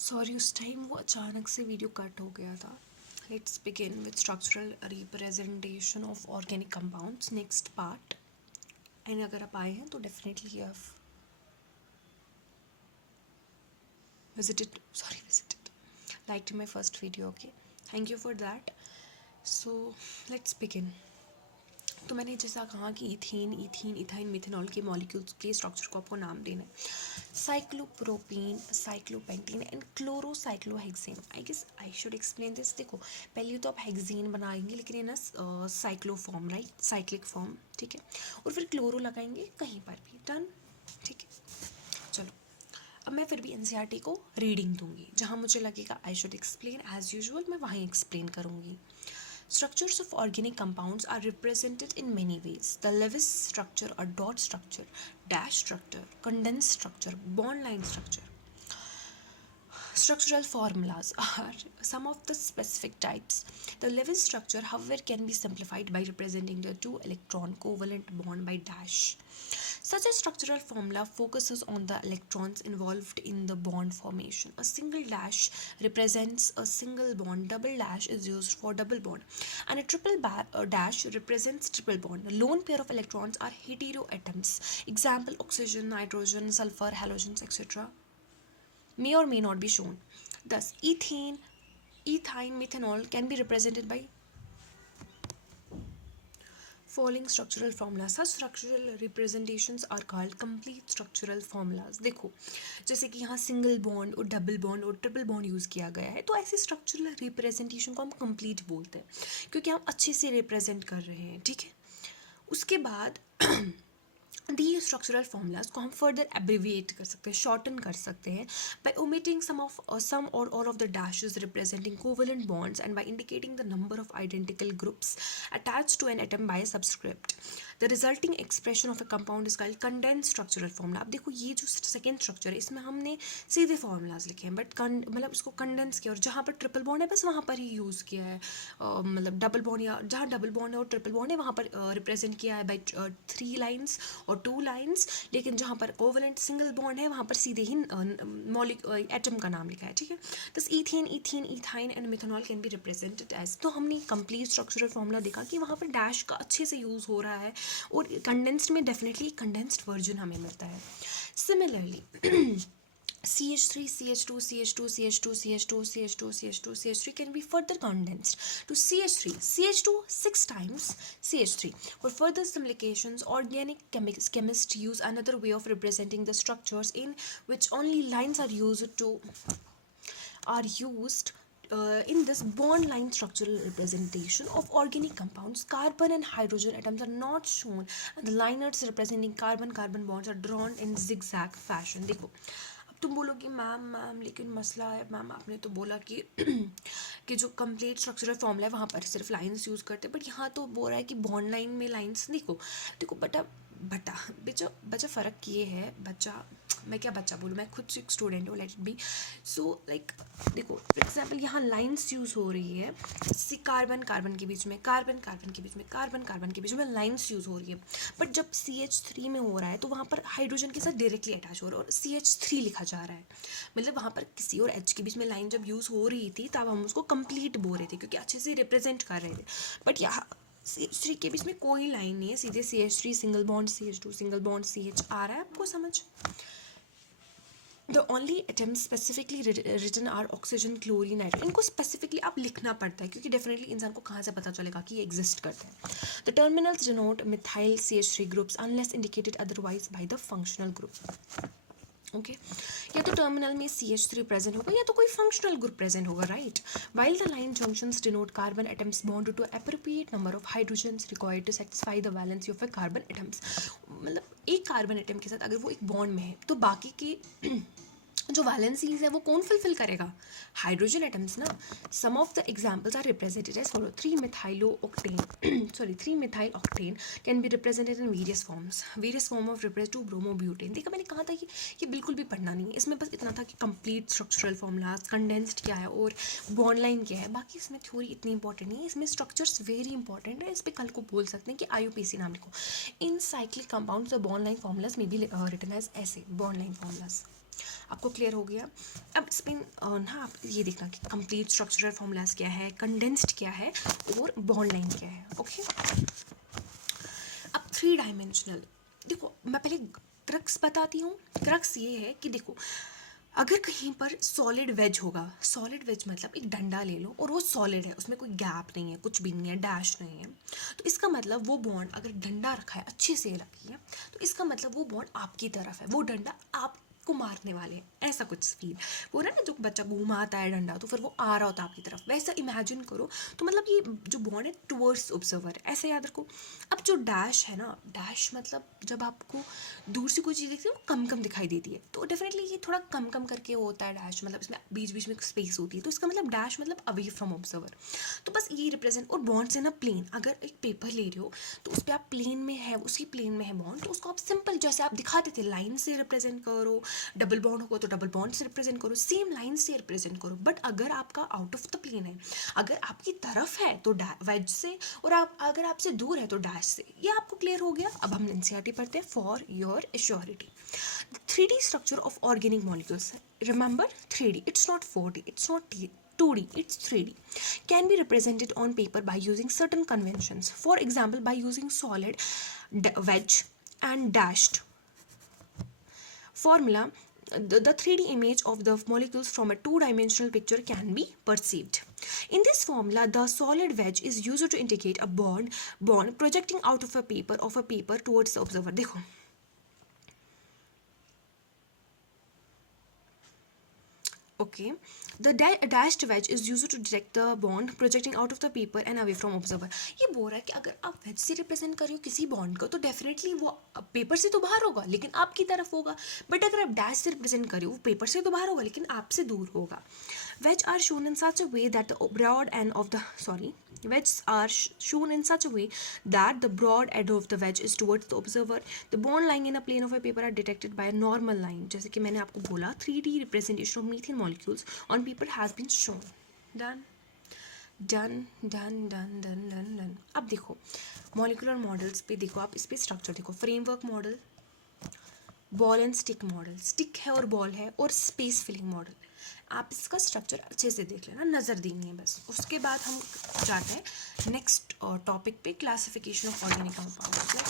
Sorry, उस time वो अचानक से वीडियो कट हो गया था. Let's begin with structural representation of organic compounds, next part. And अगर आप आए हैं तो डेफिनेटली आप visited liked my first video. Okay, thank you for that. So let's begin. तो मैंने जैसा कहा कि इथेन, इथीन, इथाइन, मिथेनॉल के मॉलिक्यूल्स के स्ट्रक्चर को आपको नाम देना है. Cyclopropene, cyclopentene and chlorocyclohexane. I guess I should explain this. देखो, पहले तो आप हेक्सेन बनाएंगे लेकिन ये ना cyclo form, right, cyclic form, ठीक है. और फिर क्लोरो लगाएंगे कहीं पर भी. डन, ठीक है. चलो, अब मैं फिर भी एनसीईआरटी को रीडिंग दूंगी. जहाँ मुझे लगेगा I should explain as usual, मैं वहीं एक्सप्लेन करूँगी. Structures of organic compounds are represented in many ways. The Lewis structure or dot structure, dash structure, condensed structure, bond line structure. Structural formulas are some of the specific types. The Lewis structure, however, can be simplified by representing the two electron covalent bond by dash. Such a structural formula focuses on the electrons involved in the bond formation. A single dash represents a single bond, double dash is used for double bond, and a triple dash represents triple bond. The lone pair of electrons are heteroatoms. Example: oxygen, nitrogen, sulfur, halogens, etc. may or may not be shown. Thus, ethane, ethyne, methanol can be represented by following structural formulas. Such structural representations are called complete structural formulas. देखो, जैसे कि यहाँ single bond और double bond और triple bond use किया गया है, तो ऐसे स्ट्रक्चरल रिप्रेजेंटेशन को हम कंप्लीट बोलते हैं, क्योंकि हम अच्छे से रिप्रेजेंट कर रहे हैं, ठीक है. उसके बाद दी स्ट्रक्चरल फॉर्मूलाज को हम फर्दर एब्रिविएट कर सकते हैं, शॉर्टन कर सकते हैं, बाय ओमिटिंग सम और all of the dashes representing covalent bonds and by indicating the number of identical groups attached to an atom by subscript. The resulting expression of a compound is called condensed structural formula. अब देखो, ये जो second structure है इसमें हमने सीधे formulas लिखे हैं, बट मतलब उसको कंडेंस किया, और जहाँ पर ट्रिपल बॉन्ड है बस वहाँ पर ही यूज़ किया है. मतलब डबल बॉन्ड, या जहाँ डबल बॉन्ड है और ट्रिपल बॉन्ड है वहाँ पर रिप्रेजेंट किया है बाई 3 लाइन्स और 2 लाइन्स. लेकिन जहाँ पर कोवेलेंट सिंगल बॉन्ड है वहाँ पर सीधे ही एटम का नाम लिखा है, ठीक है. दस ethane, ethene, ethyne and methanol can be represented as. तो हमने कंप्लीट स्ट्रक्चरल फॉर्मूला देखा कि वहाँ पर डैश का अच्छे से यूज़ हो रहा है, और कंडेंस्ड में डेफिनेटली कंडेंस्ड वर्जन हमें मिलता है. Similarly CH3, CH2, CH2, CH2, CH2, CH2, CH2, CH3 can be further condensed to CH3, CH2 6 times CH3. For further simplifications, organic chemists use another way of representing the structures in which only lines are used in this bond line structural representation of organic compounds. Carbon and hydrogen atoms are not shown, and the liners representing carbon-carbon bonds are drawn in zigzag fashion. देखो, अब तुम बोलोगी ma'am लेकिन मसला है ma'am, आपने तो बोला कि कि जो कंप्लीट स्ट्रक्चरल फॉर्मूला है वहाँ पर सिर्फ लाइंस यूज़ करते हैं, बट यहाँ तो बोल रहा है कि बॉन्ड लाइन में लाइंस. देखो बच्चा फ़र्क ये है, मैं क्या बच्चा बोलूँ, मैं खुद एक स्टूडेंट हूँ, let it be. So like देखो, फॉर एग्जाम्पल यहाँ लाइंस यूज़ हो रही है, कार्बन कार्बन के बीच में, कार्बन कार्बन के बीच में, कार्बन कार्बन के बीच में लाइंस यूज़ हो रही है. बट जब CH3 में हो रहा है तो वहाँ पर हाइड्रोजन के साथ डायरेक्टली अटैच हो रहा है और CH3 लिखा जा रहा है. मतलब वहाँ पर किसी और H के बीच में लाइन जब यूज़ हो रही थी तब हम उसको कंप्लीट बोल रहे थे, क्योंकि अच्छे से रिप्रेजेंट कर रहे थे. बट यहाँ CH3 के बीच में कोई लाइन नहीं है, सीधे CH3 single bond CH2 single bond CH आ रहा है आपको समझ. The only atoms specifically written are oxygen, chlorine, nitrogen. इनको specifically आप लिखना पड़ता है, क्योंकि डेफिनेटली इंसान को कहाँ से पता चलेगा कि ये एग्जिस्ट करते हैं. The terminals denote methyl CH3 groups unless indicated otherwise by the functional group. Okay, या तो टर्मिनल में CH3 प्रेजेंट होगा या तो कोई फंक्शनल ग्रुप प्रेजेंट होगा, right. While the line junctions denote carbon atoms bond to appropriate number of hydrogens required to satisfy the valency of a carbon atoms. मतलब एक कार्बन एटम के साथ अगर वो एक बॉन्ड में है तो बाकी की जो वैलेंसीज है वो कौन फुलफिल करेगा, हाइड्रोजन एटम्स ना. Some of the examples are represented as follow. 3 methyl octane can be represented in various form of represent two bromobutane. देखा, मैंने कहा था कि ये बिल्कुल भी पढ़ना नहीं है, इसमें बस इतना था कि कंप्लीट स्ट्रक्चरल फॉर्मूलाज, कंडेंस्ड क्या है और बॉन्ड लाइन क्या है. बाकी इसमें थ्योरी इतनी इंपॉर्टेंट नहीं है, इसमें स्ट्रक्चर्स वेरी इंपॉर्टेंट है. इस पर कल को बोल सकते हैं कि IUPAC नाम लिखो. इन cyclic compounds the bond line formulas में बी रिटन एज ऐसे बॉन्ड लाइन फॉर्मूलाज. आपको क्लियर हो गया? अब इसमें ना आप ये देखना कि कंप्लीट स्ट्रक्चरल फॉर्मूलाज क्या है, कंडेंस्ड क्या है और बॉन्ड लाइन क्या है। ओके, अब 3 डायमेंशनल देखो, मैं पहले क्रक्स बताती हूँ। क्रक्स ये है कि देखो, अगर कहीं पर सॉलिड वेज होगा, सॉलिड वेज मतलब एक डंडा ले लो और वो सॉलिड है, उसमें कोई गैप नहीं है, कुछ भी नहीं है, डैश नहीं है, तो इसका मतलब वो बॉन्ड, अगर डंडा रखा है अच्छे से रखी है, तो इसका मतलब वो बॉन्ड आपकी तरफ है, वो डंडा आपको मारने वाले हैं, ऐसा कुछ फील। वो ना जो बच्चा घुमाता है डंडा तो फिर वो आ रहा होता है आपकी तरफ, वैसा इमेजिन करो। तो मतलब ये जो बॉन्ड है टुवर्ड्स ऑब्जर्वर, ऐसे याद रखो। अब जो डैश है ना, डैश मतलब जब आपको दूर से कोई चीज़ दिखती है वो कम कम दिखाई देती है, तो डेफिनेटली ये थोड़ा कम कम करके होता है डैश, मतलब इसमें बीच बीच में स्पेस होती है, तो इसका मतलब डैश मतलब अवे फ्रॉम ऑब्जर्वर। तो बस ये रिप्रेजेंट। और बॉन्ड से ना प्लेन, अगर एक पेपर ले रहे हो तो उस पर आप प्लेन में है, उसी प्लेन में है बॉन्ड, तो उसको आप सिंपल जैसे आप दिखाते थे लाइन से रिप्रेजेंट करो, डबल बॉन्ड होगा तो डबल बॉन्ड से रिप्रेजेंट करो, सेम लाइन से रिप्रेजेंट करो। बट अगर आपका आउट ऑफ द प्लेन है, अगर आपकी तरफ है तो वेज से, और आप अगर आपसे दूर है तो डैश से। ये आपको क्लियर हो गया? अब हम एनसीईआरटी पढ़ते हैं for your assurity. 3D structure of organic molecules. Remember 3D, it's not 4D, it's not 2D, it's 3D. Can be represented on paper by using certain conventions. For example, by using solid, wedge, and dashed formula. The 3D image of the molecules from a two-dimensional picture can be perceived. In this formula, the solid wedge is used to indicate a bond projecting out of a paper towards the observer. देखो, okay, the dashed wedge is used to detect the bond projecting out of the paper and away from observer. ये बोल रहा है कि अगर आप wedge से represent कर रहे हो किसी बॉन्ड को तो डेफिनेटली वो पेपर से तो बाहर होगा लेकिन आपकी तरफ होगा। बट अगर आप डैश से रिप्रेजेंट कर रहे हो वो पेपर से तो बाहर होगा लेकिन आपसे दूर होगा। Wedge are shown in such a way that the broad end of the wedges are shown in such a way that the broad end of the wedge is towards the observer. The bond lying in a plane of a paper are detected by a normal line. जैसे कि मैंने आपको बोला 3D representation of methane molecules on paper has been shown. Done. Done done done done done done. अब देखो molecular models पे देखो, आप इस पे स्ट्रक्चर देखो, framework model, ball and stick model, stick है और बॉल है, और स्पेस फिलिंग मॉडल। आप इसका स्ट्रक्चर अच्छे से देख लेना, नज़र देंगे बस। उसके बाद हम जाते हैं नेक्स्ट टॉपिक पे, क्लासिफिकेशन ऑफ ऑर्गेनिक कंपाउंड्स।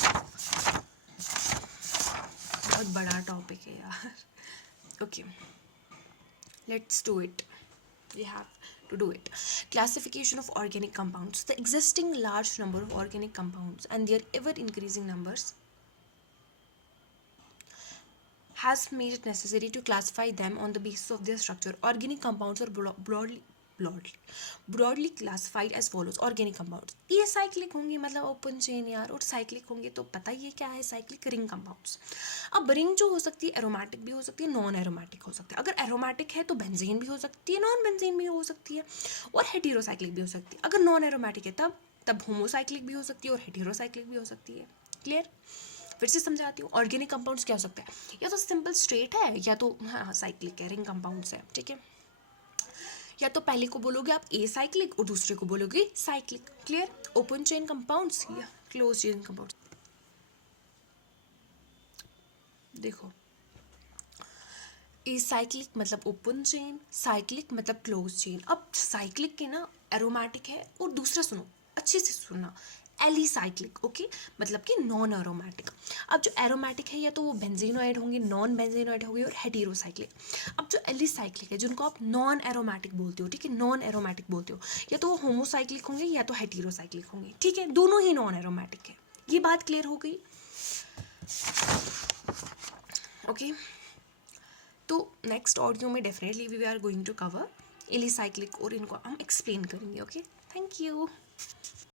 बहुत बड़ा टॉपिक है यार। Okay, let's do it, we have to do it. Classification of organic compounds. The existing large number of organic compounds and their ever increasing numbers has made it necessary to classify them on the basis of their structure. Organic compounds are broadly classified as follows. Organic compounds ये cyclic होंगे, मतलब open chain यार, और cyclic होंगे तो पता ही है क्या है साइक्लिक। रिंग कंपाउंड्स, अब रिंग जो हो सकती है एरोमेटिक भी हो सकती है, नॉन एरोमेटिक हो सकती है। अगर एरोमेटिक है तो बेंजीन भी हो सकती है, नॉन बेंजीन भी हो सकती है, और हेटेरोसाइक्लिक भी हो सकती है। अगर नॉन एरोमेटिक है तब होमोसाइक्लिक भी हो सकती है और हेटेरोसाइक्लिक भी हो सकती है। क्लियर? फिर से समझाती हूँ। ऑर्गेनिक कंपाउंड्स क्या हो सकता है, या तो सिंपल स्ट्रेट है, या तो हाँ साइक्लिक है, रिंग कंपाउंड्स है, ठीक है। या तो पहले को बोलोगे आप ए साइक्लिक और दूसरे को बोलोगे cyclic. Clear? Open chain compounds या क्लोज चेन कंपाउंड्स। देखो, ए साइक्लिक मतलब ओपन चेन, साइक्लिक मतलब क्लोज चेन। अब साइक्लिक के ना एरोमेटिक है, और दूसरा सुनो अच्छे से सुनना, एलिसाइक्लिक, ओके, मतलब कि नॉन एरोमेटिक। अब जो एरोमेटिक है या तो वो बेंजीनोइड होंगे, नॉन बेंजीनोइड होंगे, और हेटेरोसाइक्लिक। अब जो एलिसाइक्लिक है जिनको आप नॉन एरोमेटिक बोलते हो, ठीक है, नॉन एरोमेटिक बोलते हो, या तो वो होमोसाइक्लिक होंगे या तो हेटेरोसाइक्लिक होंगे, ठीक है, दोनों ही नॉन एरोमेटिक है। ये बात क्लियर हो गई? ओके, तो नेक्स्ट ऑडियो में definitely we are going to cover alicyclic, और इनको हम एक्सप्लेन करेंगे। Okay, thank you.